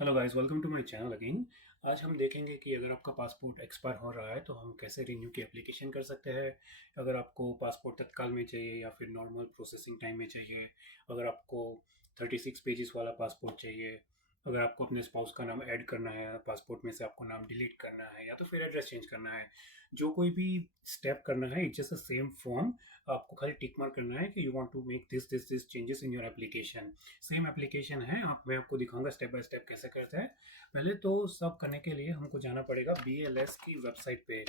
Hello guys, welcome to my channel again. आज हम देखेंगे कि अगर आपका पासपोर्ट एक्सपायर हो रहा है तो हम कैसे रिन्यू की एप्लीकेशन कर सकते हैं। अगर आपको पासपोर्ट तत्काल में चाहिए या फिर नॉर्मल प्रोसेसिंग टाइम में चाहिए, अगर आपको 36 पेजेस वाला पासपोर्ट चाहिए, अगर आपको अपने स्पाउस का नाम ऐड करना है, पासपोर्ट में से आपको नाम डिलीट करना है या तो फिर एड्रेस चेंज करना है, जो कोई भी स्टेप करना है, it's just the same form. आपको खाली टिक मार्क करना है कि you want to make this changes in your application. Same application है, मैं आपको दिखाऊंगा स्टेप बाय स्टेप कैसे करते हैं। पहले तो सब करने के लिए हमको जाना पड़ेगा BLS की वेबसाइट पे।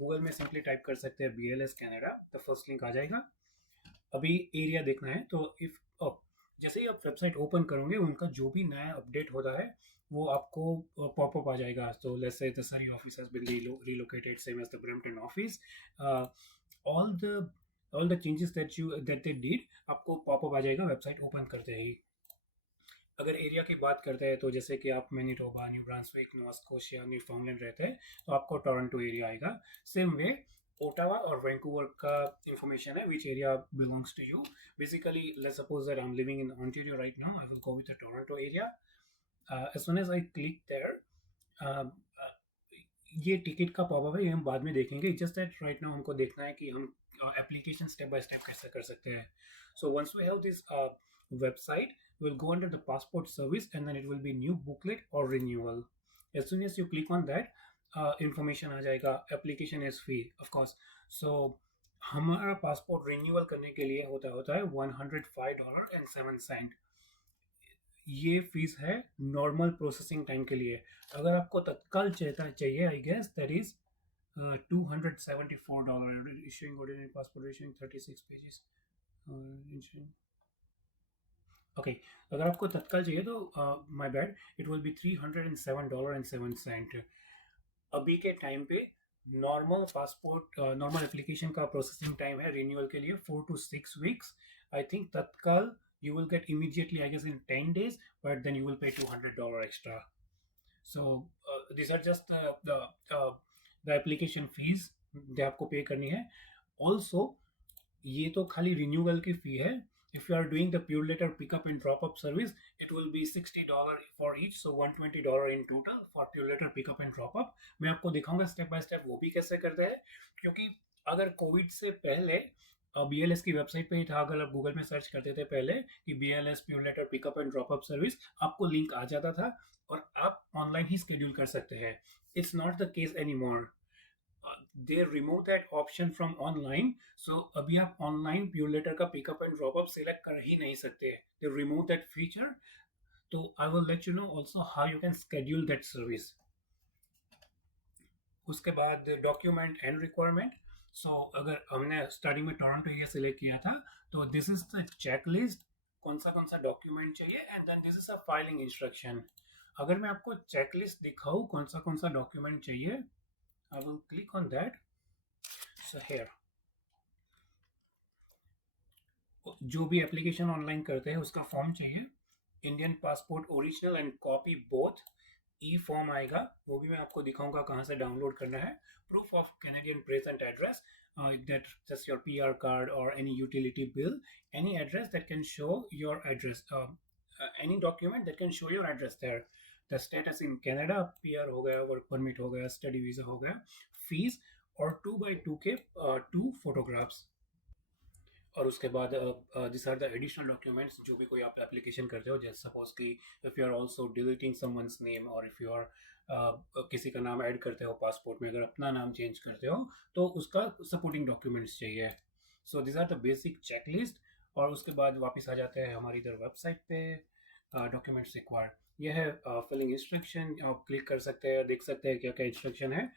गूगल में सिंपली टाइप कर सकते हैं BLS कनाडा, तो फर्स्ट लिंक आ जाएगा। अभी एरिया देखना है तो इफ जैसे ही आप वेबसाइट ओपन करोगे, उनका जो भी नया अपडेट होता है वो आपको पॉपअप आ जाएगा। तो let's say the Surrey office has been relocated same as the Brampton office. uh, all the all the changes that they did आपको पॉपअप आ जाएगा वेबसाइट ओपन करते ही। अगर एरिया की बात करते हैं तो जैसे कि आप Manitoba, New Brunswick, Nova Scotia, Newfoundland रहते हैं तो आपको टोरंटो एरिया आएगा। सेम वे ओटावा और वैंकूवर का इंफॉर्मेशन है, which area belongs to you. Basically let's suppose that I am living in Ontario right now, I will go with the Toronto area. As soon as I click there, ये ticket का popup है, ये हम बाद में देखेंगे। Just that right now हमको देखना है कि हम एप्लीकेशन स्टेप बाय स्टेप कैसे कर सकते हैं। So once we have this website, we'll go under the passport service and then it will be new booklet or renewal. As soon as you click on that, information आ जाएगा, application is free of course. So हमारा passport renewal करने के लिए होता है $105.07। ये fees है normal processing time के लिए। अगर आपको तत्काल चाहिए, I guess that is $274। Issuing ordinary passport, issuing 36 pages. Okay, अगर आपको तत्काल चाहिए तो my bad, it will be $307.07। अभी के टाइम पे नॉर्मल एप्लीकेशन का प्रोसेसिंग टाइम है रिन्यूअल के लिए 4 to 6 weeks। I think Tatkal you will get immediately, I guess, in 10 days, but then you will pay $200 extra. So these are just the application fees जो आपको पे करनी है। Also ये तो खाली रिन्यूअल की फी है। If you are doing the Purolator pickup and drop up service, it will be $60 for each, so $120 in total for Purolator pickup and drop up। मैं आपको दिखाऊंगा स्टेप बाय स्टेप वो भी कैसे करते हैं, क्योंकि अगर कोविड से पहले BLS की वेबसाइट पे ही था। अगर आप गूगल में सर्च करते थे पहले कि BLS Purolator pickup and drop up service, आपको लिंक आ जाता था और आप ऑनलाइन ही स्केड्यूल कर सकते हैं। It's not the case any more. They remove that option from online. So अभी आप ऑनलाइन प्यूरलेटर का pickup and drop up select कर ही नहीं सकते। They remove that feature. तो I will let you know also how you can schedule that service. उसके बाद डॉक्यूमेंट एंड रिक्वायरमेंट। सो अगर हमने स्टार्टिंग में टोरंटो एरिया सिलेक्ट किया था तो दिस इज द चेकलिस्ट, कौन सा डॉक्यूमेंट चाहिए, and then this is a filing instruction. अगर मैं आपको चेकलिस्ट दिखाऊं कौन सा डॉक्यूमेंट चाहिए, I will click on that. So here, जो भी एप्लीकेशन ऑनलाइन करते हैं उसका फॉर्म चाहिए। Indian passport original and copy both. E form आएगा, वो भी मैं आपको दिखाऊंगा कहाँ से डाउनलोड करना है। Proof of Canadian present address, that just your PR card or any utility bill, any address that can show your address, any document that can show your address there। the status in Canada, PR हो गया, work permit हो गया, study visa हो गया, fees और 2x2 के 2 photographs. और उसके बाद this are the additional documents जो भी कोई आप एप्लीकेशन करते हो। जैसे सपोज कि if you are also deleting someone's name, और इफ़ यू आर किसी का नाम ऐड करते हो पासपोर्ट में, अगर अपना नाम चेंज करते हो तो उसका सपोर्टिंग डॉक्यूमेंट्स चाहिए। So this are the basic checklist. और उसके बाद वापस आ जाते हैं हमारी इधर वेबसाइट पे। डॉक्यूमेंट्स रिक्वायर्ड, ये है फिलिंग इंस्ट्रक्शन। आप क्लिक कर सकते हैं, देख सकते हैं क्या क्या इंस्ट्रक्शन है।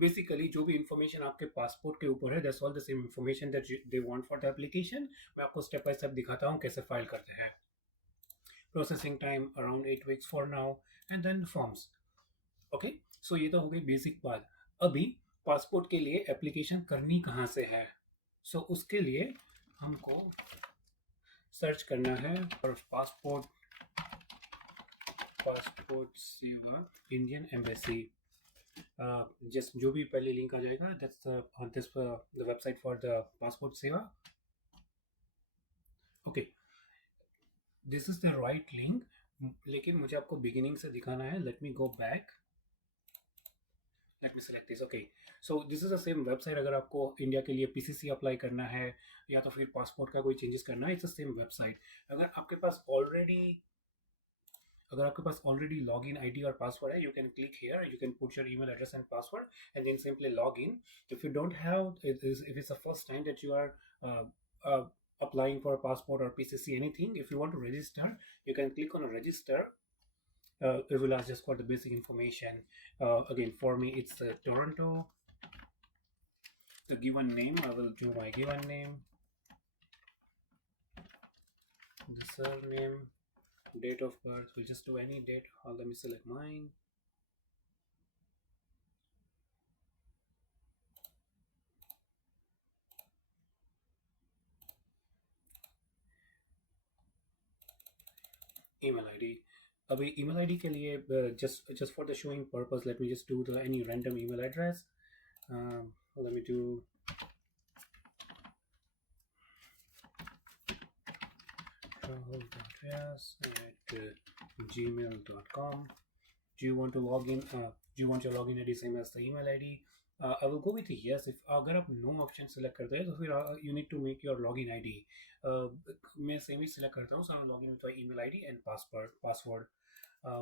बेसिकली जो भी इंफॉर्मेशन आपके पासपोर्ट के ऊपर है, that's all the same information that they want for the application. मैं आपको स्टेप बाय स्टेप दिखाता हूँ कैसे फाइल करते हैं। Processing time around 8 weeks for now, and then forms. Okay, so ये तो हो गई बेसिक बात। अभी पासपोर्ट के लिए एप्लीकेशन करनी कहाँ से है? सो उसके लिए हमको सर्च करना है और पासपोर्ट सेवा इंडियन एम्बेसी। जस्ट जो भी पहले लिंक आ जाएगा, that's the website for the passport Seva. Okay, this is the right link. लेकिन मुझे आपको बिगिनिंग से दिखाना है. Let me go back. Let me select this. Okay, so this is the same website. अगर आपको इंडिया के लिए पीसीसी अप्लाई करना है या तो फिर पासपोर्ट का कोई चेंजेस करना है, इट्स द सेम वेबसाइट. अगर आपके पास ऑलरेडी अगर आपके पास ऑलरेडी लॉग इन आई और पासवर्ड है, you can click here, you can put your email address and password and then simply log in. If you don't have, if it's the first time that you are uh, uh, applying for a passport or PCC anything, if you want to register, you can click on register. It will ask just for the basic information. Again, for me it's Toronto. The given name, I will do my given name. The surname. Date of birth, we'll just do any date. Let me select mine. Email ID. अभी email ID के लिए just for the showing purpose, let me just do the any random email address. Let me do rahul.riaz@gmail.com. Do you want to log in? Do you want your login ID same as the email ID? I will go with yes. If अगर आप no option select करते हैं तो फिर you need to make your login ID. मैं same ही select करता हूँ, so I'm logging with my email ID and password.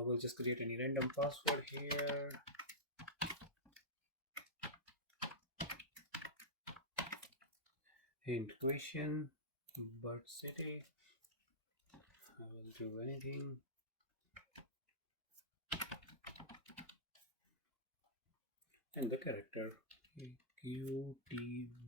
We'll just create any random password here. Hint question, birth city. I will do anything. And the character QTBEEN7.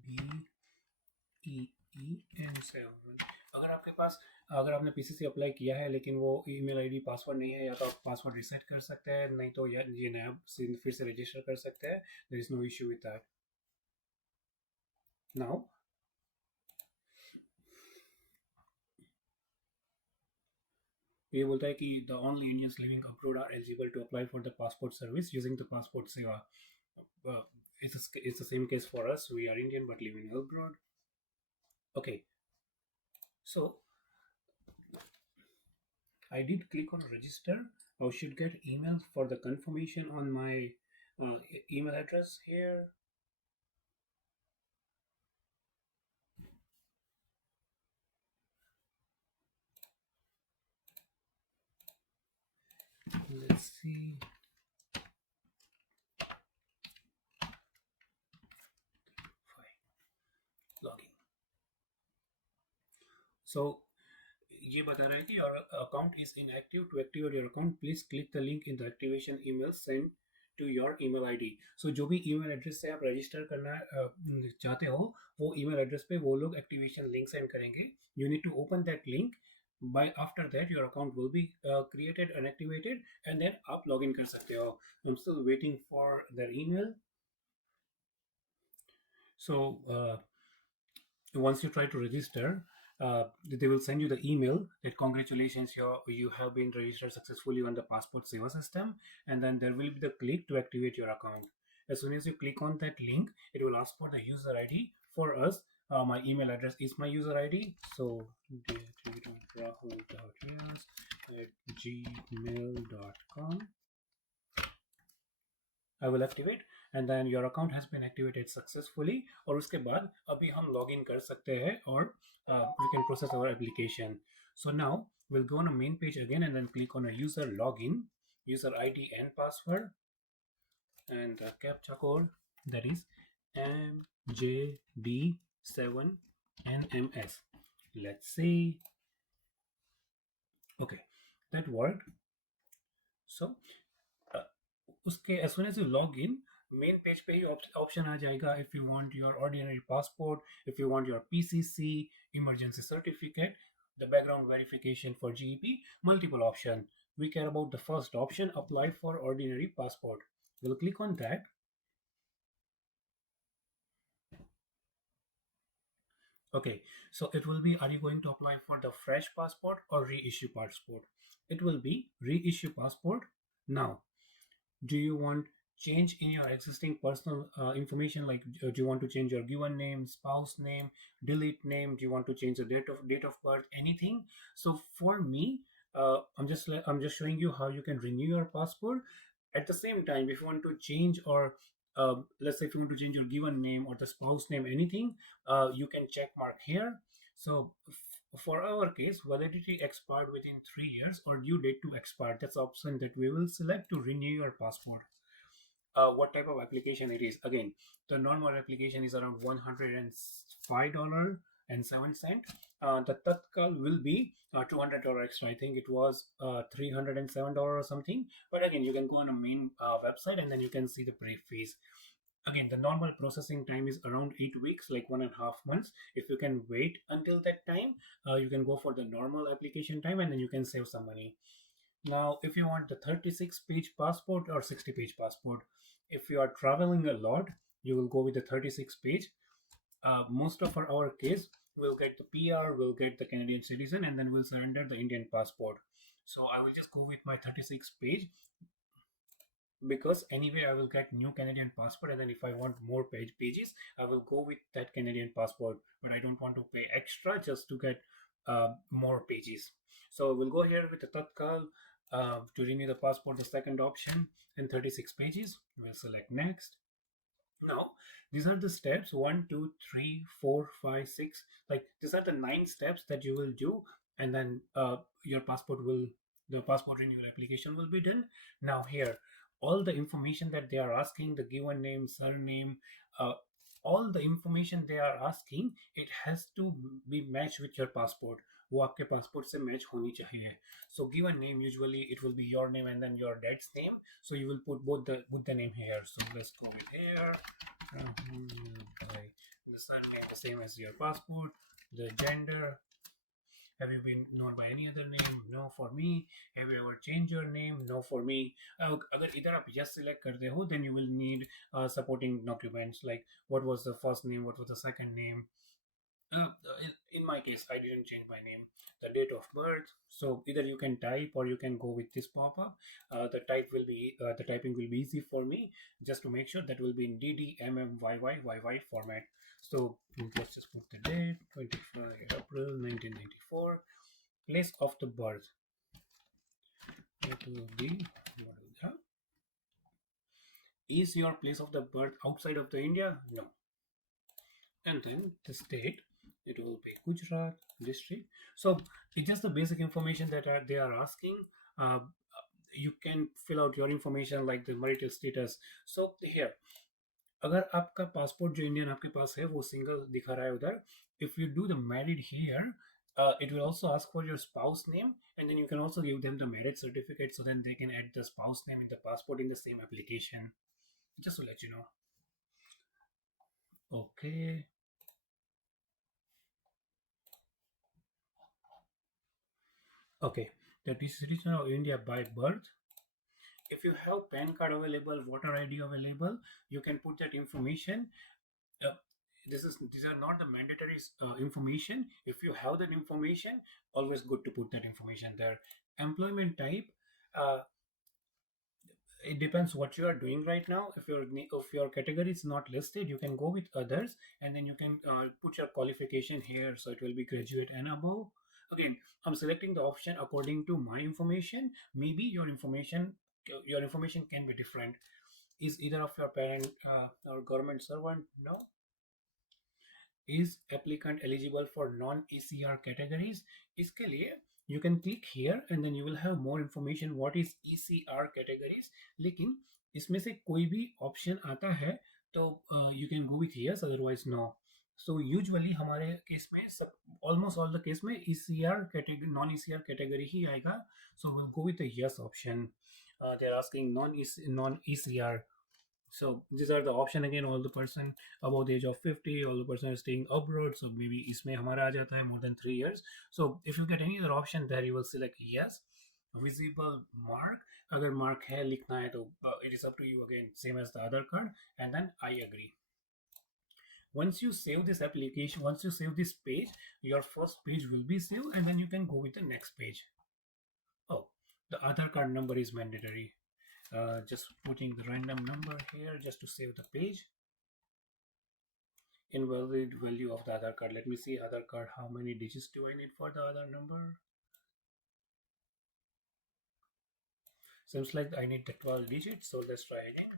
अगर आपने PCC apply किया है लेकिन वो email ID password नहीं है, या तो आप पासवर्ड रिसेट कर सकते हैं, नहीं तो ये नया फिर से रजिस्टर कर सकते हैं. There is no issue with that. Now ये बोलता है कि the only Indians living abroad are eligible to apply for the passport service using the passport Seva. It's the same case for us. We are Indian but living abroad. Okay, so I did click on register. I should get email for the confirmation on my email address here. Let's see. Login. So ये बता रहा है कि your account is inactive. To activate your account, please click the link in the activation email sent to your email ID. So जो भी email address से आप register करना चाहते हो, वो email address पे वो लोग activation link send करेंगे. You need to open that link. By after that your account will be created and activated, and then आप login कर सकते हो. I'm still waiting for their email. So once you try to register, they will send you the email that congratulations, you have been registered successfully on the passport seva system, and then there will be the click to activate your account. As soon as you click on that link, it will ask for the user ID. For us, my email address is my user ID, so rahul.riaz@gmail.com. I will activate, and then your account has been activated successfully. और उसके बाद अभी हम login कर सकते हैं और we can process our application. So now we'll go on a main page again and then click on a user login, user ID and password, and the captcha code, that is MJD7NMS. Let's see. Okay, that worked. So उसके as soon as you log in, main page पे ही option आ जाएगा. If you want your ordinary passport, if you want your PCC, emergency certificate, the background verification for GEP, multiple option. We care about the first option, apply for ordinary passport. We'll click on that. Okay, so it will be, are you going to apply for the fresh passport or reissue passport? It will be reissue passport. Now, do you want change in your existing personal information, like do you want to change your given name, spouse name, delete name, do you want to change the date of birth, anything? So for me, I'm just showing you how you can renew your passport. At the same time, if you want to change or let's say if you want to change your given name or the spouse name, anything, you can check mark here. So for our case, validity expired within 3 years or due date to expire. That's the option that we will select to renew your passport. What type of application it is? Again, the normal application is around $105.07. The Tatkal will be $200 extra. I think it was $307 or something. But again, you can go on a main website and then you can see the brief fees. Again, the normal processing time is around 8 weeks, like 1.5 months. If you can wait until that time, you can go for the normal application time and then you can save some money. Now, if you want the 36-page passport or 60-page passport, if you are traveling a lot, you will go with the 36-page. Most of our case, we'll get the PR, we'll get the Canadian citizen, and then we'll surrender the Indian passport. So I will just go with my 36-page because anyway I will get new Canadian passport, and then if I want more pages, I will go with that Canadian passport. But I don't want to pay extra just to get more pages. So we'll go here with the Tatkal to renew the passport, the second option, and 36 pages. We'll select next. Now, these are the steps 1, 2, 3, 4, 5, 6. Like these are the 9 steps that you will do, and then your passport will, the passport renewal application will be done. Now, here, all the information that they are asking, the given name, surname, uh, all the information they are asking, it has to be matched with your passport. वो आपके passport से match होनी चाहिए. So given name, usually it will be your name and then your dad's name, so you will put both the name here. So let's go with here. The surname the same as your passport. The gender, have you been known by any other name? No for me. Have you ever changed your name? No for me. अगर इधर आप yes select करते हो, then you will need supporting documents like what was the first name, what was the second name. In my case, I didn't change my name. The date of birth. So either you can type or you can go with this pop-up. The typing will be easy for me. Just to make sure, that will be in DDMMYYYY format. So let's just put the date, 25 April 1994. Place of the birth. It will be, is your place of the birth outside of the India? No. And then the state, it will be Gujarat district. So it's just the basic information that they are asking. uh, you can fill out your information like the marital status. So here, अगर आपका passport जो Indian आपके पास है वो single दिखा रहा है उधर, if you do the married here, it will also ask for your spouse name, and then you can also give them the marriage certificate, so then they can add the spouse name in the passport in the same application. Just to let you know. Okay. Okay, that is citizen of India by birth. If you have PAN card available, voter ID available, you can put that information. Uh, these are not the mandatory information. If you have that information, always good to put that information there. Employment type. Uh, it depends what you are doing right now. If your category is not listed, you can go with others, and then you can put your qualification here, so it will be graduate and above. Again, I'm selecting the option according to my information. Maybe your information can be different. Is either of your parent or government servant? No. Is applicant eligible for non-ECR categories? इसके लिए you can click here and then you will have more information what is ECR categories. लेकिन इसमें से कोई भी option आता है तो you can go with yes, otherwise no. So usually हमारे केस में सब almost all the case में ECR category, non-ECR category ही आएगा. So we'll go with the yes option. They're asking non-ECR. So these are the option again. All the person above the age of 50, all the person is staying abroad. So maybe इसमें हमारा आ जाता है more than 3 years. So if you get any other option there, you will select yes. Visible mark. अगर mark है लिखना है तो it is up to you again, same as the other card. And then I agree. Once you save this application, once you save this page, your first page will be saved, and then you can go with the next page. Oh, the Aadhaar card number is mandatory. Just putting the random number here just to save the page. Invalid value of the Aadhaar card. Let me see Aadhaar card. How many digits do I need for the Aadhaar number? Seems like I need the 12 digits, so let's try again.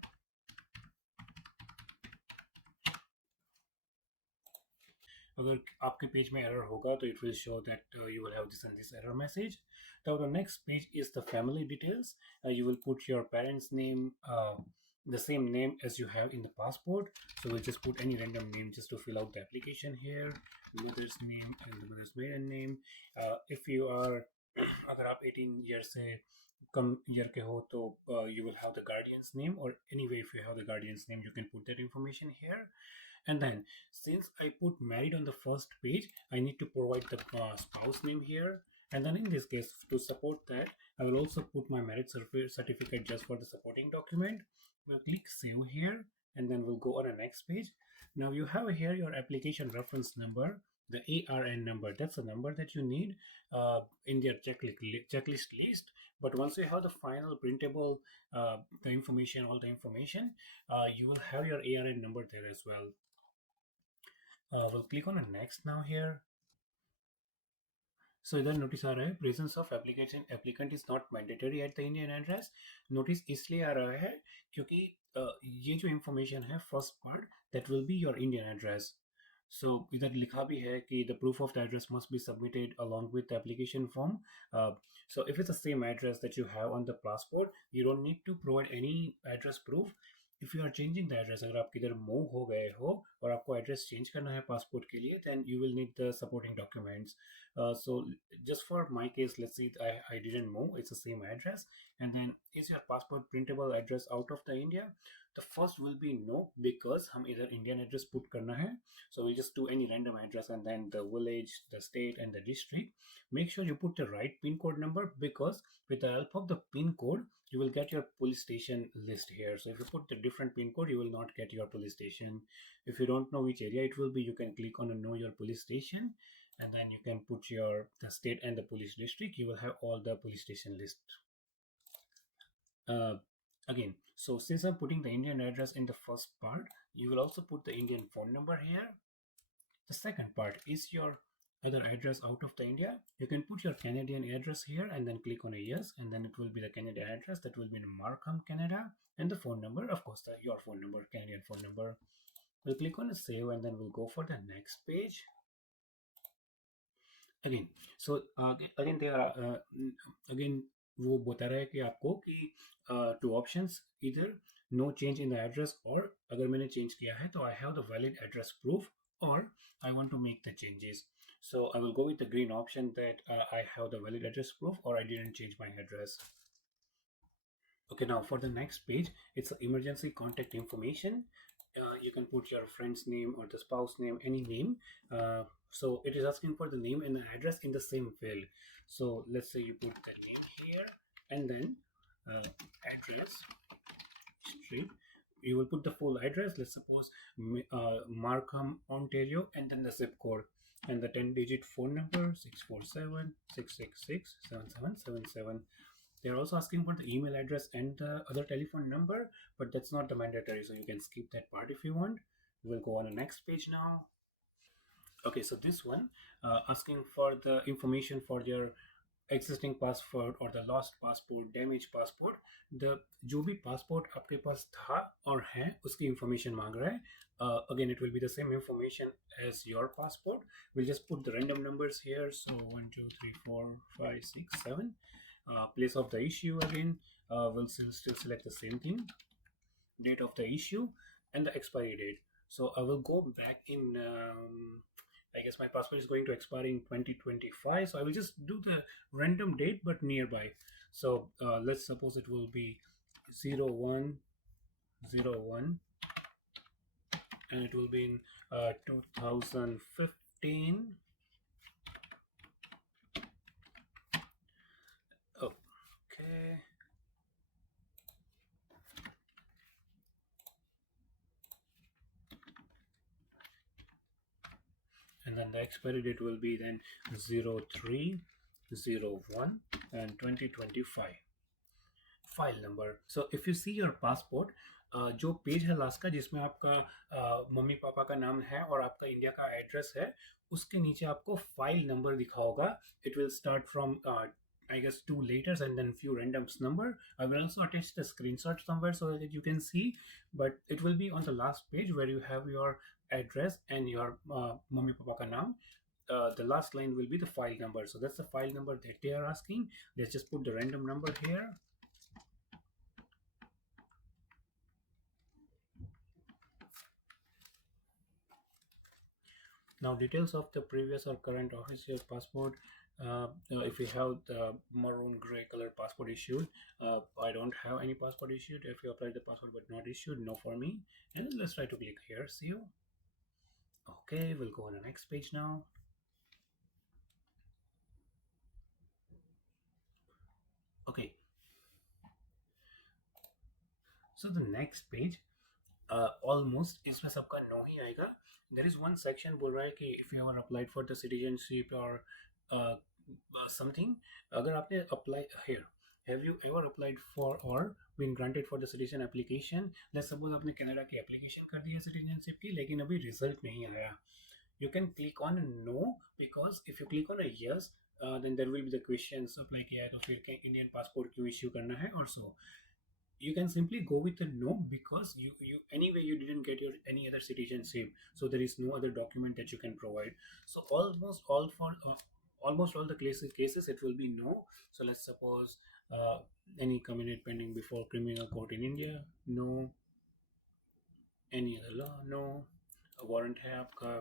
अगर आपके page में error होगा तो it will show that you will have this and this error message. Now the next page is the family details. You will put your parents' name, the same name as you have in the passport. So we'll just put any random name just to fill out the application here. Mother's name and the mother's maiden name. If you are अगर आप 18 years से कम year के हो तो you will have the guardian's name, or anyway if you have the guardian's name you can put that information here. And then since I put married on the first page, I need to provide the spouse name here. And then in this case, to support that, I will also put my marriage certificate just for the supporting document. We'll click save here, and then we'll go on the next page. Now you have here your application reference number, the ARN number. That's the number that you need in your checklist list. But once you have the final printable, the information, all the information, you will have your ARN number there as well. We'll click on the next now here. So इधर notice आ रहा है presence of application applicant is not mandatory at the Indian address. Notice इसलिए आ रहा है क्योंकि ये जो information है first part that will be your Indian address. So इधर लिखा भी है कि the proof of the address must be submitted along with the application form. So if it's the same address that you have on the passport, you don't need to provide any address proof. If you are changing the address, अगर आप किधर move हो गए हो और आपको address change करना है पासपोर्ट के लिए, then you will need the supporting documents. So just for my case, let's see, I didn't move, it's the same address. And then is your passport printable address out of the India? The first will be no, because हम इधर Indian address put करना है. So we'll just do any random address and then the village, the state and the district. Make sure you put the right PIN code number, because with the help of the PIN code you will get your police station list here. So if you put the different PIN code, you will not get your police station. If you don't know which area it will be, you can click on know your police station, and then you can put your the state and the police district. You will have all the police station list. uh, Again, so since I'm putting the Indian address in the first part, you will also put the Indian phone number here. The second part is your other address out of the India. You can put your Canadian address here and then click on a yes, and then it will be the Canadian address that will be in Markham, Canada, and the phone number, of course, your phone number, Canadian phone number. We'll click on a save, and then we'll go for the next page. Again, so again there are again वो बता रहा है कि आपको कि two options, either no change in the address, or अगर मैंने change किया है तो I have the valid address proof, or I want to make the changes. So I will go with the green option that I have the valid address proof, or I didn't change my address. Okay, now for the next page, it's emergency contact information. You can put your friend's name or the spouse name, any name. So it is asking for the name and the address in the same field. So let's say you put the name here, and then address, street. You will put the full address. Let's suppose Markham, Ontario, and then the zip code and the 10-digit phone number 647 666 7777. They're also asking for the email address and the other telephone number, but that's not the mandatory, so you can skip that part if you want. We'll go on the next page now. Okay, so this one asking for the information for your existing passport or the lost passport, damaged passport. The जो भी passport आपके पास था और है उसकी information मांग रहा है. Again, it will be the same information as your passport. We'll just put the random numbers here. So 1 2 3 4 5 6 7. Place of the issue again. We'll still select the same thing. Date of the issue and the expiry date. So I will go back in. I guess my passport is going to expire in 2025, so I will just do the random date but nearby. So let's suppose it will be 0101, and it will be in 2015. Okay. And then the expiry date will be then 0301 and 2025. File number. So if you see your passport, जो page है last का जिसमें आपका mummy papa का नाम है और आपका इंडिया का एड्रेस है, उसके नीचे आपको फाइल नंबर दिखा होगा. It will start from I guess two letters and then few randoms number. I will also attach the screenshot somewhere so that you can see, but it will be on the last page where you have your address and your mummy papa ka naam. The last line will be the file number. So that's the file number that they are asking. Let's just put the random number here. Now details of the previous or current official passport. If you have the maroon gray color passport issued, I don't have any passport issued. If you applied the passport but not issued, no for me. And let's try to click here, see you. Okay, we'll go on the next page now. Okay, so the next page almost इसमें सबका no ही आएगा. There is one section बोल रहा है कि if you are applied for the citizenship or something. अगर आपने apply here, have you ever applied for or been granted for the citizen application. Let's suppose आपने कनाडा की application कर दी है सिटीजनशिप की, लेकिन अभी रिजल्ट नहीं आया. You can click on no, because if you click on a yes, then there will be the questions of like yeah तो फिर इंडियन पासपोर्ट क्यों इश्यू करना है और so you can simply go with a no, because you anyway you didn't get your any other citizenship, so there is no other document that you can provide. So almost all the cases it will be no. So let's suppose any commitment pending before criminal court in India, no. Any other law, no. A warrant है आपका,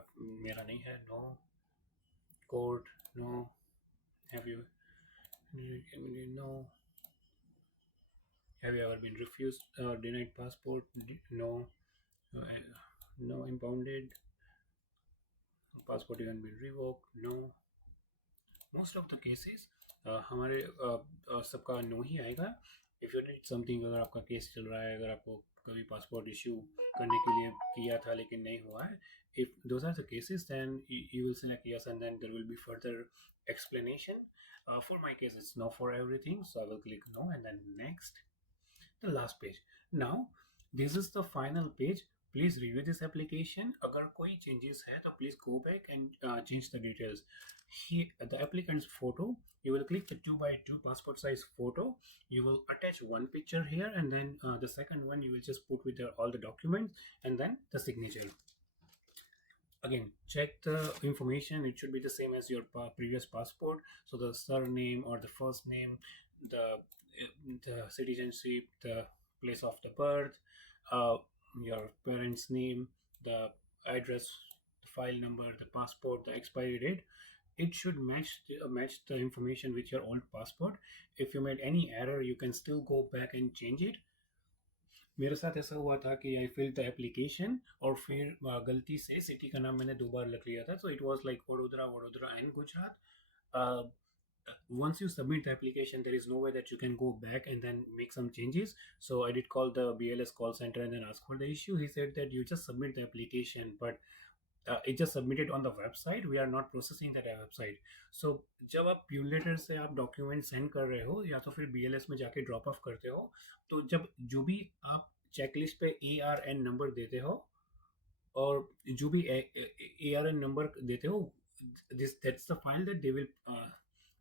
मेरा नहीं है, no. Court, no. Have you, no. Have you ever been refused or denied passport? No. No. Impounded passport, even been revoked? No. Most of the cases हमारे सबका no ही आएगा. If you need something, अगर आपका case चल रहा है, अगर आपको कभी पासपोर्ट इशू करने के लिए किया था लेकिन नहीं हुआ है, if those are the cases, then you will select yes, and then there will be further explanation. For my case it's no for everything, so I will click no and then next. The last page. Now this is the final page. Please review this application. अगर कोई changes है तो please go back and change the details. Here the applicant's photo, you will click the 2x2 passport size photo. You will attach one picture here, and then the second one you will just put with all the documents, and then the signature. Again, check the information. It should be the same as your previous passport. So the surname or the first name, the citizenship, the place of the birth, your parents' name, the address, the file number, the passport, the expiry date. It should match the information with your old passport. If you made any error, you can still go back and change it. मेरे साथ ऐसा हुआ था कि आई fill the application और फिर गलती से सिटी का नाम मैंने दो बार लिख लिया था. So it was like Vadodara and Gujarat. Once you submit the application, there is no way that you can go back and then make some changes. So I did call the BLS call center and then ask for the issue. He said that you just submit the application, but it just submitted on the website. We are not processing that website. So जब आप प्यूलेटर से आप document send कर रहे हो या तो फिर BLS में जाके ड्रॉप ऑफ करते हो, तो जब जो भी आप चेकलिस्ट पे ARN नंबर देते हो और जो भी ARN नंबर देते हो, that's the file that they will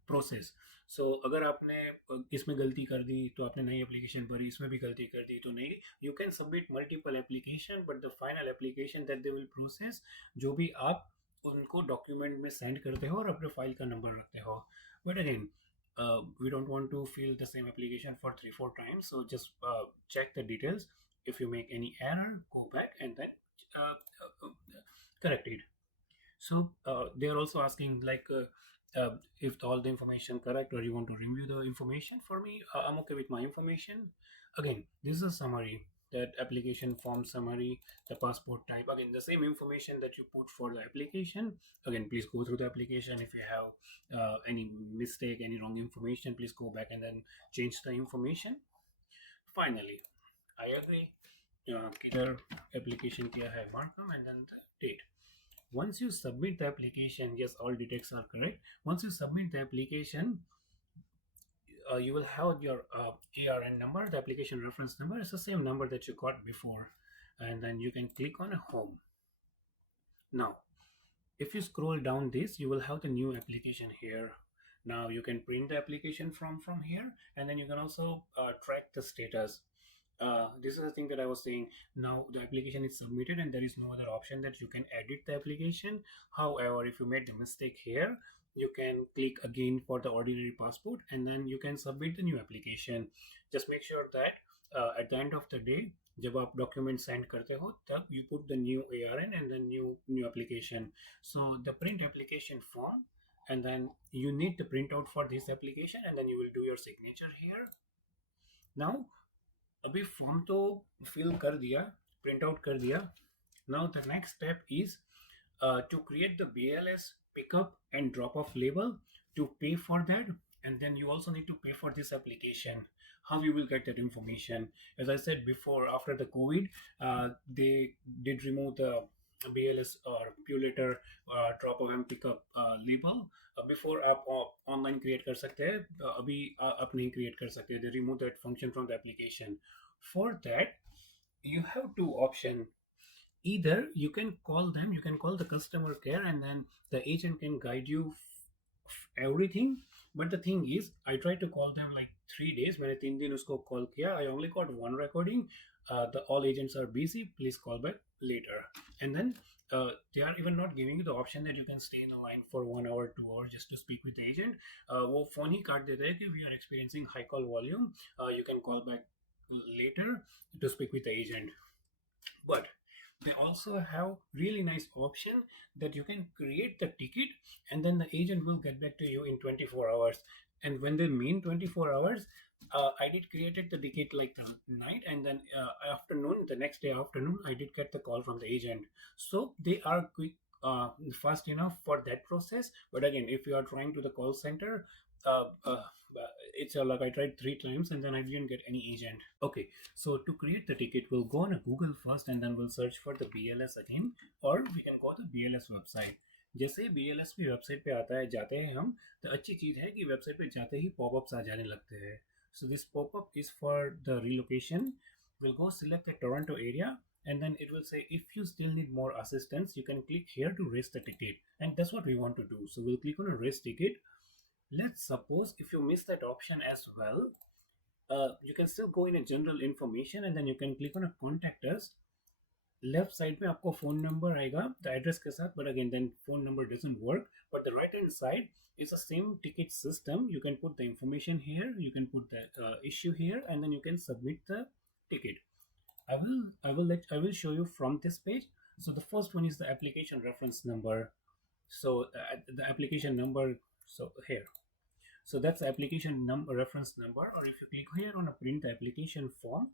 process. So अगर आपने इसमें गलती कर दी तो आपने नई एप्लीकेशन भरी, इसमें भी गलती कर दी तो नहीं. You can submit multiple application, but the final application that they will process, जो भी आप उनको डॉक्यूमेंट में सेंड करते हो और अपने फाइल का नंबर रखते हो. But again we don't want to fill the same application for 3-4 times, so just check the details. If you make any error, go back and then correct it. So they are also asking like if all the information correct or you want to review the information. For me, I'm okay with my information. Again, this is a summary, that application form summary, the passport type, again the same information that you put for the application. Again, please go through the application. If you have any mistake, any wrong information, please go back and then change the information. Finally, I agree. किधर application किया है, mark and then the date. Once you submit the application, yes, all details are correct. Once you submit the application, you will have your ARN number, the application reference number. It's the same number that you got before, and then you can click on a home. Now if you scroll down this, you will have the new application here. Now you can print the application from here, and then you can also track the status. This is the thing that I was saying. Now the application is submitted and there is no other option that you can edit the application. However, if you made the mistake here, you can click again for the ordinary passport and then you can submit the new application. Just make sure that at the end of the day, जब आप document send करते हो तब you put the new ARN and then new application. So the print application form, and then you need the printout for this application, and then you will do your signature here. Now अभी form तो fill कर दिया, print out कर दिया. Now the next step is to create the BLS pickup and drop off label, to pay for that, and then you also need to pay for this application. How you will get that information? As I said before, after the COVID, they did remove the BLS or Purolator drop off and pickup label. Before आप online create कर सकते हैं, अभी आप नहीं create कर सकते. They remove that function from the application. For that, you have two options. Either you can call them, you can call the customer care, and then the agent can guide you everything. But the thing is, I tried to call them like 3 days. मैंने 3 दिन उसको call किया. I only got one recording. The all agents are busy, please call back later. And then they are even not giving you the option that you can stay in the line for 1 hour 2 hours just to speak with the agent. वो phone ही काट देते हैं कि we are experiencing high call volume, you can call back later to speak with the agent. But they also have really nice option that you can create the ticket and then the agent will get back to you in 24 hours. And when they mean 24 hours, I did created the ticket like the night, and then afternoon, the next day afternoon, I did get the call from the agent. So they are quick, fast enough for that process. But again, if you are trying to the call center, uh, uh, it's like I tried 3 times and then I didn't get any agent. Okay, so to create the ticket, we'll go on a Google first and then we'll search for the BLS again, or we can go to BLS website. जैसे BLS की website पे आता है, जाते हैं हम, तो अच्छी चीज़ है कि वेबसाइट पे जाते ही पॉपअप्स आ जाने लगते हैं. So this pop-up is for the relocation. We'll go select the Toronto area, and then it will say if you still need more assistance, you can click here to raise the ticket, and that's what we want to do. So we'll click on a raise ticket. Let's suppose if you miss that option as well, you can still go in a general information and then you can click on a contact us. Left side में आपको phone number आएगा the address के साथ, but again then phone number doesn't work. But the right hand side is the same ticket system. You can put the information here, you can put the issue here, and then you can submit the ticket. I will show you from this page. So the first one is the application reference number. So the application number, so here, so that's the application number, reference number. Or if you click here on a print the application form,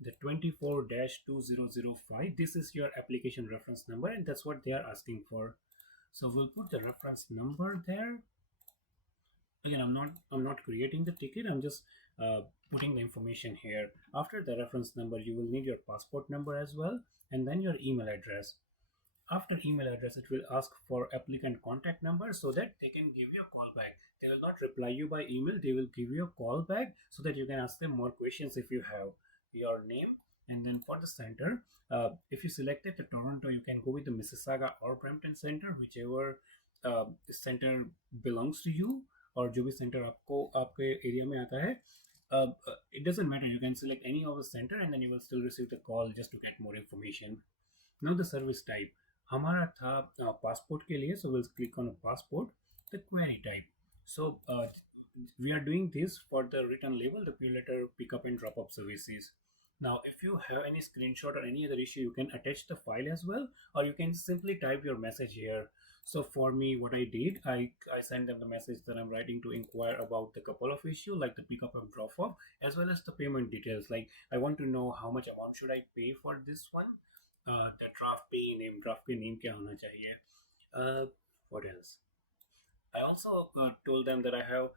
the 24-2005, this is your application reference number, and that's what they are asking for. So we'll put the reference number there. Again, I'm not creating the ticket, I'm just putting the information here. After the reference number, you will need your passport number as well, and then your email address. After email address, it will ask for applicant contact number so that they can give you a call back. They will not reply you by email, they will give you a call back so that you can ask them more questions if you have. Your name, and then for the center, if you selected the Toronto, you can go with the Mississauga or Brampton center, whichever center belongs to you, or जो भी center आपको आपके area में आता है. It doesn't matter, you can select any of the center and then you will still receive the call just to get more information. Now the service type, हमारा था passport के लिए, so we'll click on a passport. The query type, so we are doing this for the return label, the Purolator pickup and drop off services. Now if you have any screenshot or any other issue, you can attach the file as well, or you can simply type your message here. So for me, what I did, I sent them the message that I'm writing to inquire about the couple of issues like the pickup and drop off, as well as the payment details. Like I want to know how much amount should I pay for this one. The draft pay name क्या होना चाहिए. What else? I also told them that I have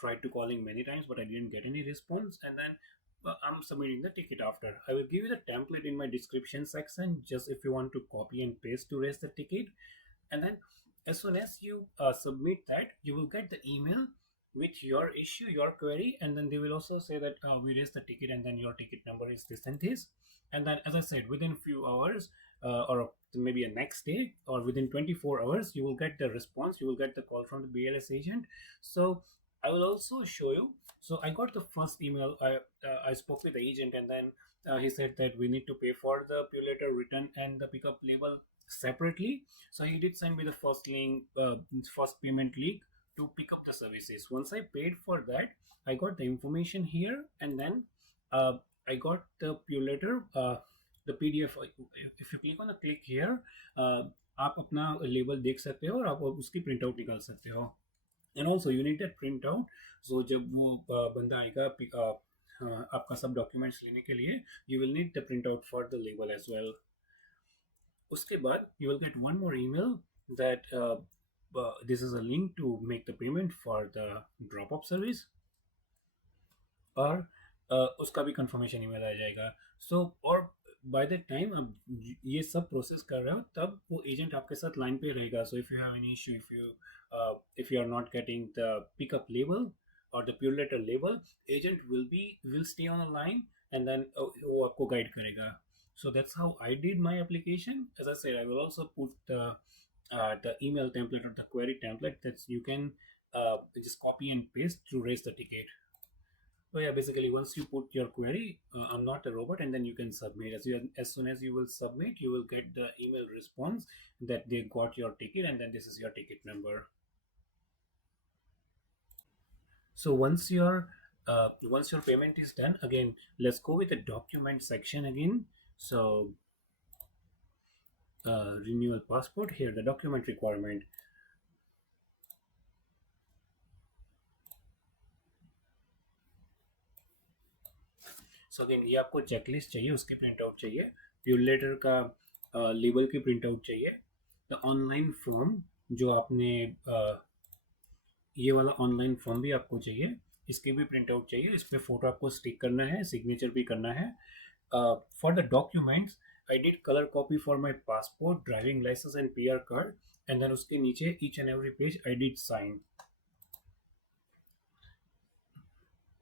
tried to calling many times, but I didn't get any response. And then I'm submitting the ticket after. I will give you the template in my description section, just if you want to copy and paste to raise the ticket. And then as soon as you submit that, you will get the email with your issue, your query, and then they will also say that we raised the ticket and then your ticket number is this and this. And then, as I said, within few hours or maybe a next day or within 24 hours, you will get the response, you will get the call from the BLS agent. So I will also show you. So I got the first email. I spoke with the agent, and then he said that we need to pay for the Purolator return and the pickup label separately. So he did send me the first link, first payment link to pick up the services. Once I paid for that, I got the information here, and then uh, I got the Purolator, the PDF. If you click on the click here, आप अपना label देख सकते हो और आप उसकी print out निकाल सकते हो. And also you need that print out. सो जब वो बंदा आएगा आपका सब डॉक्यूमेंट्स लेने के लिए, you will need the print out for the label as well. उसके बाद you will get one more email that this is a link to make the payment for the drop off service, और उसका भी confirmation email आ जाएगा. सो और by the time अब ये सब प्रोसेस कर रहे हो, तब वो एजेंट आपके साथ लाइन पे रहेगा. So if you have any issue, if you are not getting the pickup label or the Purolator label, agent will stay on a line, and then वो आपको गाइड करेगा. So that's how I did my application. As I said, I will also put the email template or the query template that you can just copy and paste to raise the ticket. So yeah, basically once you put your query, I'm not a robot, and then you can submit. As soon as you will submit, you will get the email response that they got your ticket, and then this is your ticket number. So once your payment is done, again let's go with the document section again. So renewal passport, here the document requirement. So again ये आपको checklist चाहिए, उसकी print out चाहिए, प्यूरलेटर का label की print out चाहिए, the online form जो आपने ये वाला ऑनलाइन फॉर्म भी आपको चाहिए, इसकी भी प्रिंट आउट चाहिए, इस पर फोटो आपको स्टिक करना है, सिग्नेचर भी करना है. For the documents I did colour copy for my passport, driving licence and PR card, and then उसके नीचे each and every page I did sign.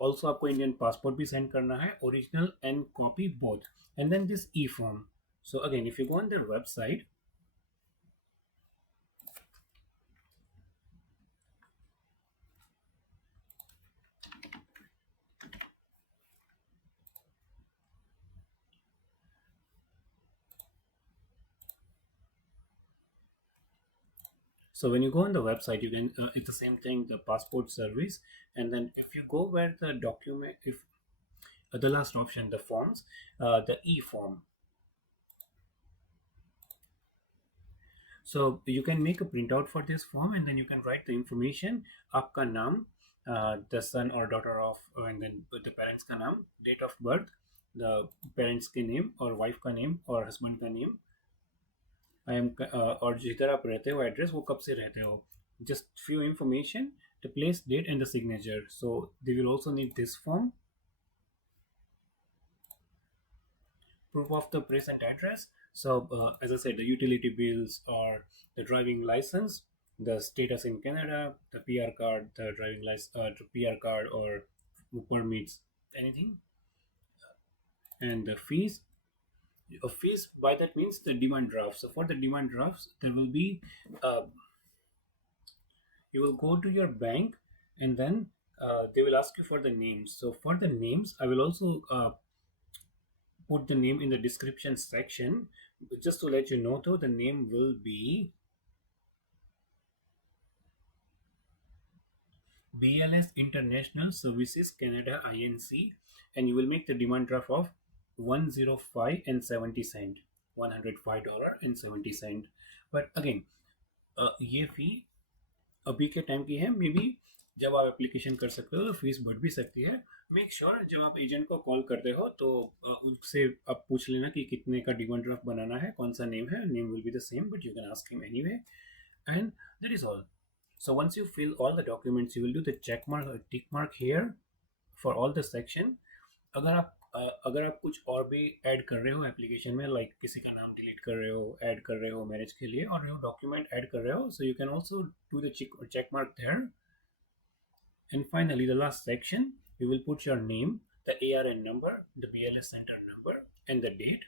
Also आपको इंडियन पासपोर्ट भी सेंड करना है, original and copy both, and then this e form. So again if you go on their website, so when you go on the website, you can it's the same thing, the passport service, and then if you go where the document, if the last option, the forms, the e form. So you can make a printout for this form, and then you can write the information, आपका नाम, the son or daughter of, and then the parents का नाम, date of birth, the parents के name और wife का name और husband का name, I am और जिधर आप रहते हो एड्रेस, वो कब से रहते हो, just few information, the place, date, and the signature. So they will also need this form, proof of the present address. So as I said, the utility bills or the driving license, the status in Canada, the PR card, the driving license, PR card or permits, anything, and the fees. A fees, by that means the demand draft. So for the demand drafts, there will be you will go to your bank, and then they will ask you for the names. So for the names, I will also put the name in the description section. Just to let you know, though, the name will be BLS International Services Canada Inc., and you will make the demand draft of 105 and 70 cent, $105.70. But again, ये फी अभी के time की है, may be जब आप application कर सकते हो तो फीस बढ़ भी सकती है. मेक श्योर जब आप एजेंट को कॉल करते हो तो उससे आप पूछ लेना कि कितने का डिमांड ड्राफ्ट बनाना है, कौन सा नेम है. Name will be the same, but you can ask him anyway, and that is all. So once you fill all the documents, you will do the check mark or tick mark here for all the section. अगर आप कुछ और भी add कर रहे हो application में, like किसी का नाम डिलीट कर रहे हो, ऐड कर रहे हो मैरिज के लिए, और डॉक्यूमेंट ऐड कर रहे हो, so you can also do the check mark there. And finally, the last section, you will put your name, the ARN number, the BLS center number, and the date.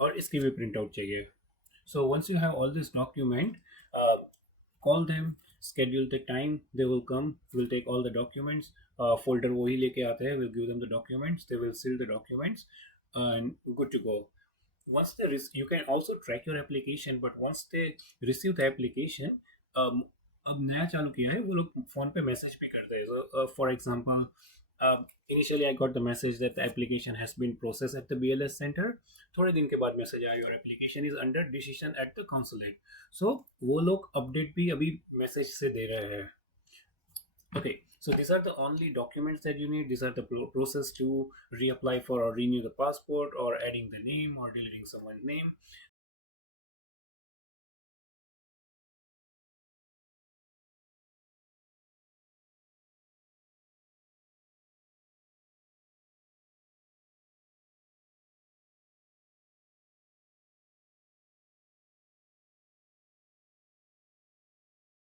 और इसकी भी print out चाहिए. So once you have all this document, call them, schedule the time, they will come, will take all the documents, folder वही लेके आते हैं, will give them the documents, they will seal the documents, and good to go. Once they you can also track your application, but once they receive the application, अब नया चालू किया है, वो लोग फोन पे मैसेज भी करते हैं. So for example, initially I got the message that the application has been processed at the BLS center. थोड़े दिन के बाद मैसेज आया, your application is under decision at the consulate. So वो लोग अपडेट भी अभी मैसेज से दे रहे हैं. Okay, so these are the only documents that you need. These are the process to reapply for or renew the passport, or adding the name or deleting someone's name.